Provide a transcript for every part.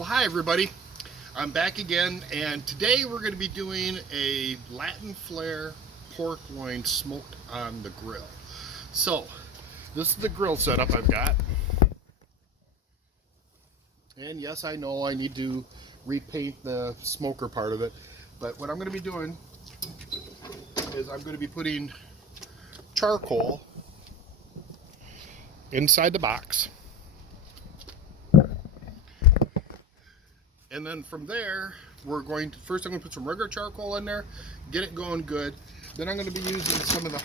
Well, hi everybody. I'm back again, and today we're going to be doing a Latin Flair pork loin smoked on the grill. So, this is the grill setup I've got. And yes, I know I need to repaint the smoker part of it, but what I'm going to be doing is I'm going to be putting charcoal inside the box. And then from there, we're going to, first I'm going to put some regular charcoal in there, get it going good. Then I'm going to be using some of the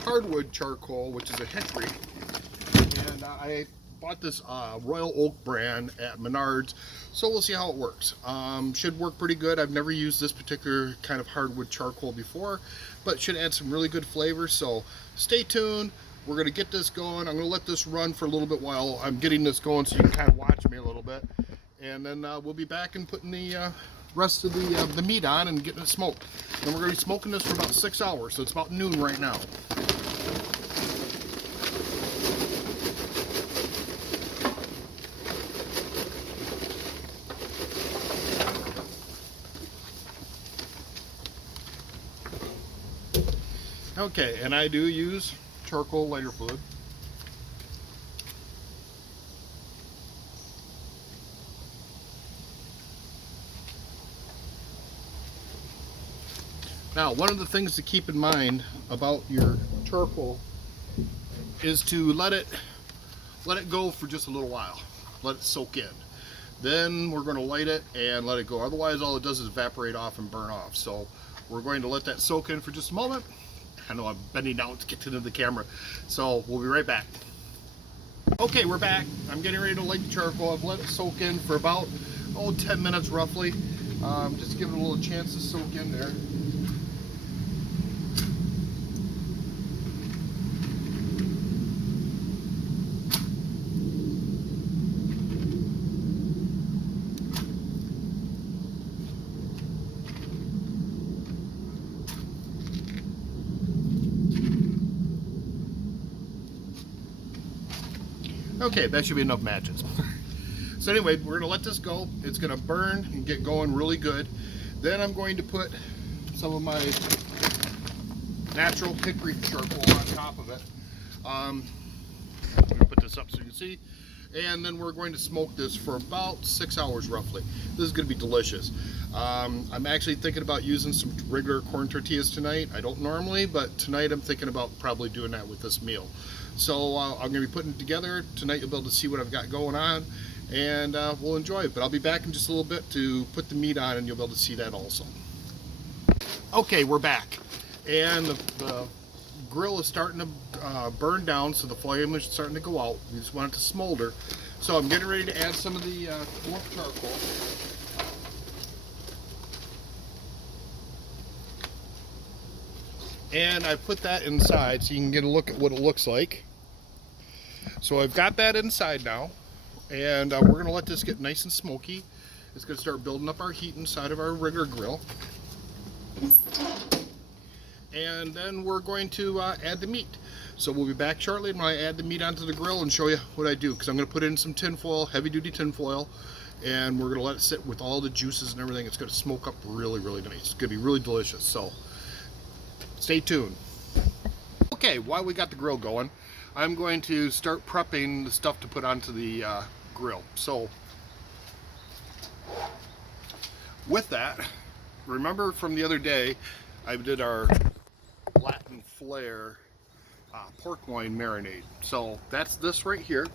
hardwood charcoal, which is a hickory. And I bought this Royal Oak brand at Menards, so we'll see how it works. Should work pretty good. I've never used this particular kind of hardwood charcoal before, but should add some really good flavor, so stay tuned. We're going to get this going. I'm going to let this run for a little bit while I'm getting this going so you can kind of watch me a little bit. And then we'll be back and putting the rest of the meat on and getting it smoked. And we're going to be smoking this for about 6 hours, so it's about noon right now. Okay, and I do use charcoal lighter fluid. Now, one of the things to keep in mind about your charcoal is to let it go for just a little while. Let it soak in. Then we're going to light it and let it go. Otherwise, all it does is evaporate off and burn off. So we're going to let that soak in for just a moment. I know I'm bending down to get into the camera. So we'll be right back. Okay, we're back. I'm getting ready to light the charcoal. I've let it soak in for about 10 minutes roughly. Just give it a little chance to soak in there. Okay, that should be enough matches. So anyway, we're going to let this go. It's going to burn and get going really good. Then I'm going to put some of my natural hickory charcoal on top of it. I'm going to put this up so you can see. And then we're going to smoke this for about 6 hours roughly. This is going to be delicious. I'm actually thinking about using some regular corn tortillas tonight. I don't normally, but tonight I'm thinking about probably doing that with this meal. So I'm going to be putting it together. Tonight you'll be able to see what I've got going on, and we'll enjoy it. But I'll be back in just a little bit to put the meat on, and you'll be able to see that also. Okay, we're back. And the grill is starting to burn down, so the flame is starting to go out. We just want it to smolder. So I'm getting ready to add some of the pork charcoal. And I put that inside so you can get a look at what it looks like. So I've got that inside now, and we're going to let this get nice and smoky. It's going to start building up our heat inside of our regular grill. And then we're going to add the meat. So we'll be back shortly when I add the meat onto the grill and show you what I do, because I'm going to put in some tin foil, heavy duty tin foil, and we're going to let it sit with all the juices and everything. It's going to smoke up really, really nice. It's going to be really delicious. So stay tuned. Okay, while we got the grill going, I'm going to start prepping the stuff to put onto the grill. So with that, remember from the other day, I did our Latin Flair pork loin marinade. So that's this right here.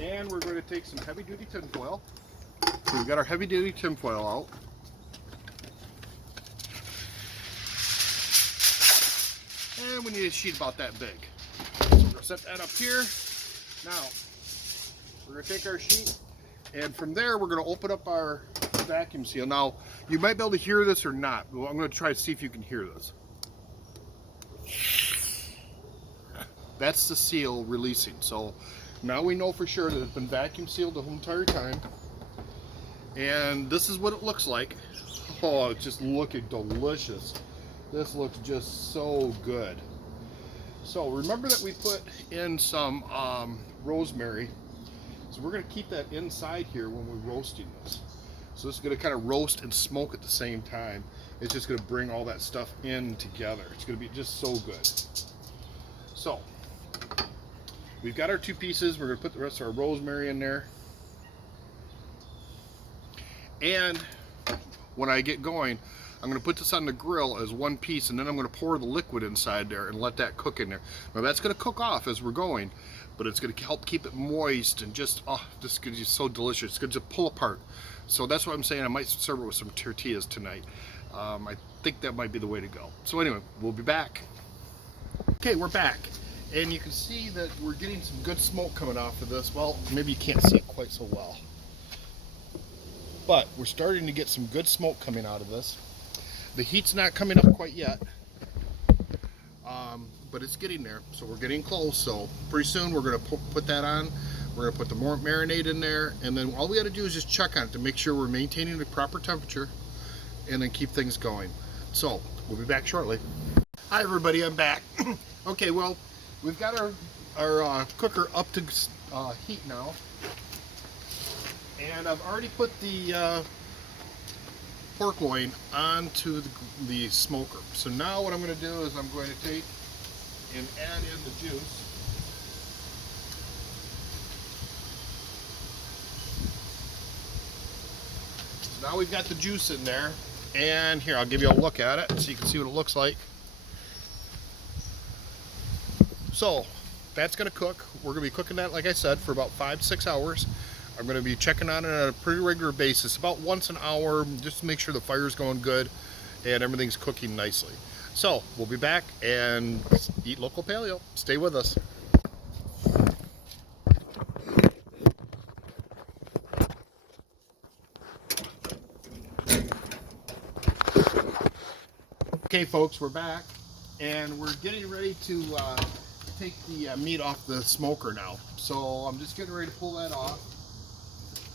And we're going to take some heavy duty tin foil. So we've got our heavy duty tin foil out. And we need a sheet about that big. So we're going to set that up here. Now, we're going to take our sheet, and from there we're going to open up our vacuum seal. Now, you might be able to hear this or not. Well, I'm going to try to see if you can hear this. That's the seal releasing. So now we know for sure that it's been vacuum sealed the whole entire time. And this is what it looks like. Oh, it's just looking delicious. This looks just so good. So remember that we put in some rosemary So we're going to keep that inside here when we're roasting this. So this is going to kind of roast and smoke at the same time. It's just going to bring all that stuff in together. It's going to be just so good. So we've got our 2 pieces. We're going to put the rest of our rosemary in there. And when I get going, I'm going to put this on the grill as 1 piece, and then I'm going to pour the liquid inside there and let that cook in there. Now that's going to cook off as we're going, but it's going to help keep it moist and just, oh, this is going to be so delicious. It's going to just pull apart. So that's what I'm saying. I might serve it with some tortillas tonight. I think that might be the way to go. So anyway, we'll be back. Okay, we're back. And you can see that we're getting some good smoke coming off of this. Well, maybe you can't see it quite so well. But we're starting to get some good smoke coming out of this. The heat's not coming up quite yet, but it's getting there. So we're getting close. So pretty soon we're going to put that on. We're going to put the more marinade in there, and then all we got to do is just check on it to make sure we're maintaining the proper temperature, and then keep things going. So we'll be back shortly. Hi everybody, I'm back. Okay, well, we've got our cooker up to heat now, and I've already put the pork loin onto the smoker. So now what I'm going to do is I'm going to take and add in the juice. So now we've got the juice in there, and here I'll give you a look at it so you can see what it looks like. So that's going to cook. We're going to be cooking that, like I said, for about 5-6 hours. I'm going to be checking on it on a pretty regular basis, about once an hour, just to make sure the fire's going good and everything's cooking nicely. So we'll be back and eat local paleo. Stay with us. Okay folks, we're back, and we're getting ready to take the meat off the smoker now. So I'm just getting ready to pull that off,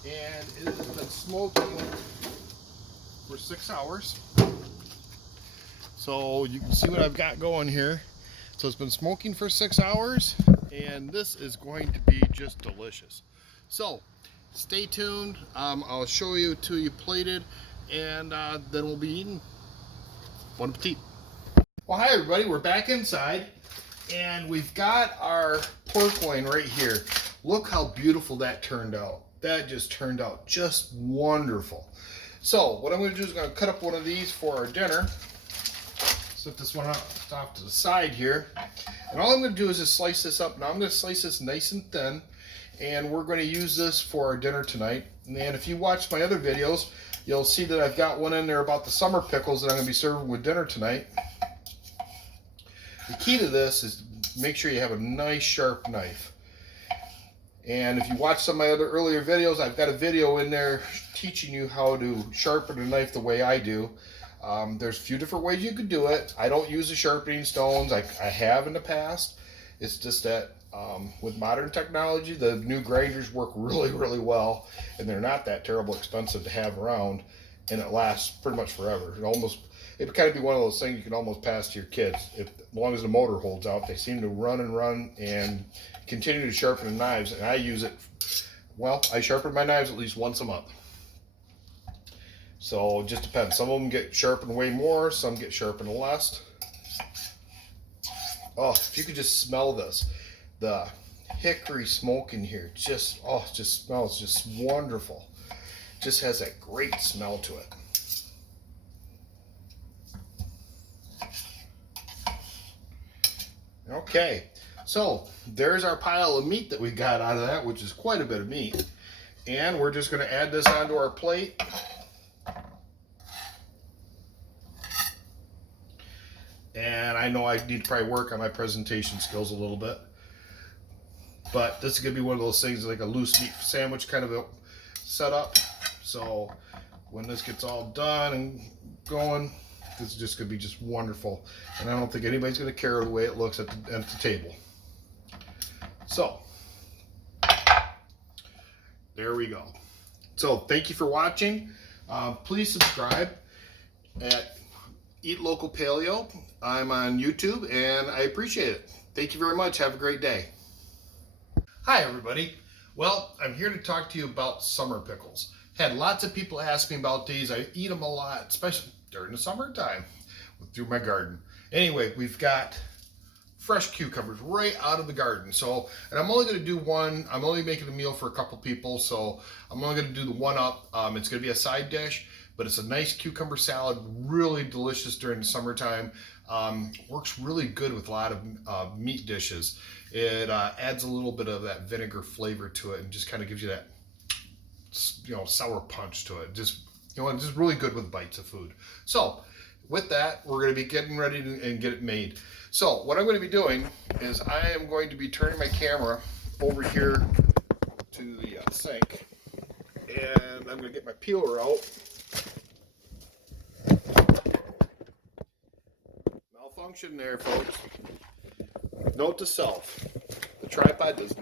and it has been smoking for 6 hours. So you can see what I've got going here. So it's been smoking for 6 hours, and this is going to be just delicious. So stay tuned. I'll show you till you plated, and then we'll be eating. Bon appetit. Well, hi everybody, we're back inside, and we've got our pork loin right here. Look how beautiful that turned out. That just turned out just wonderful. So what I'm going to do is I'm going to cut up one of these for our dinner. Set this one off to the side here, and all I'm going to do is just slice this up. Now I'm going to slice this nice and thin, and we're going to use this for our dinner tonight. And if you watch my other videos, you'll see that I've got one in there about the summer pickles that I'm going to be serving with dinner tonight. The key to this is make sure you have a nice sharp knife. And if you watch some of my other earlier videos, I've got a video in there teaching you how to sharpen a knife the way I do. There's a few different ways you could do it. I don't use the sharpening stones. I have in the past. It's just that with modern technology, the new grinders work really, really well, and they're not that terrible expensive to have around, and it lasts pretty much forever. It would kind of be one of those things you can almost pass to your kids. As long as the motor holds out, they seem to run and run and continue to sharpen the knives, and I use it, well, I sharpen my knives at least once a month. So it just depends. Some of them get sharpened way more, some get sharpened less. Oh, if you could just smell this. The hickory smoke in here, just smells just wonderful. Just has that great smell to it. Okay, so there's our pile of meat that we got out of that, which is quite a bit of meat. And we're just going to add this onto our plate. And I know I need to probably work on my presentation skills a little bit. But this is going to be one of those things like a loose meat sandwich kind of a setup. So when this gets all done and going, this is just going to be just wonderful. And I don't think anybody's going to care the way it looks at the table. So there we go. So thank you for watching. Please subscribe at Eat Local Paleo. I'm on YouTube, and I appreciate it. Thank you very much. Have a great day. Hi everybody. Well, I'm here to talk to you about summer pickles. Had lots of people ask me about these. I eat them a lot, especially during the summertime through my garden. Anyway, we've got fresh cucumbers right out of the garden. So, and I'm only going to do one. I'm only making a meal for a couple people, so I'm only going to do the one up. It's going to be a side dish, but it's a nice cucumber salad, really delicious during the summertime. Works really good with a lot of meat dishes. It adds a little bit of that vinegar flavor to it, and just kind of gives you that sour punch to it. Just just really good with bites of food. So with that, we're going to be getting ready and get it made. So what I'm going to be doing is I am going to be turning my camera over here to the sink, and I'm going to get my peeler out. Malfunction there, folks. Note to self: the tripod does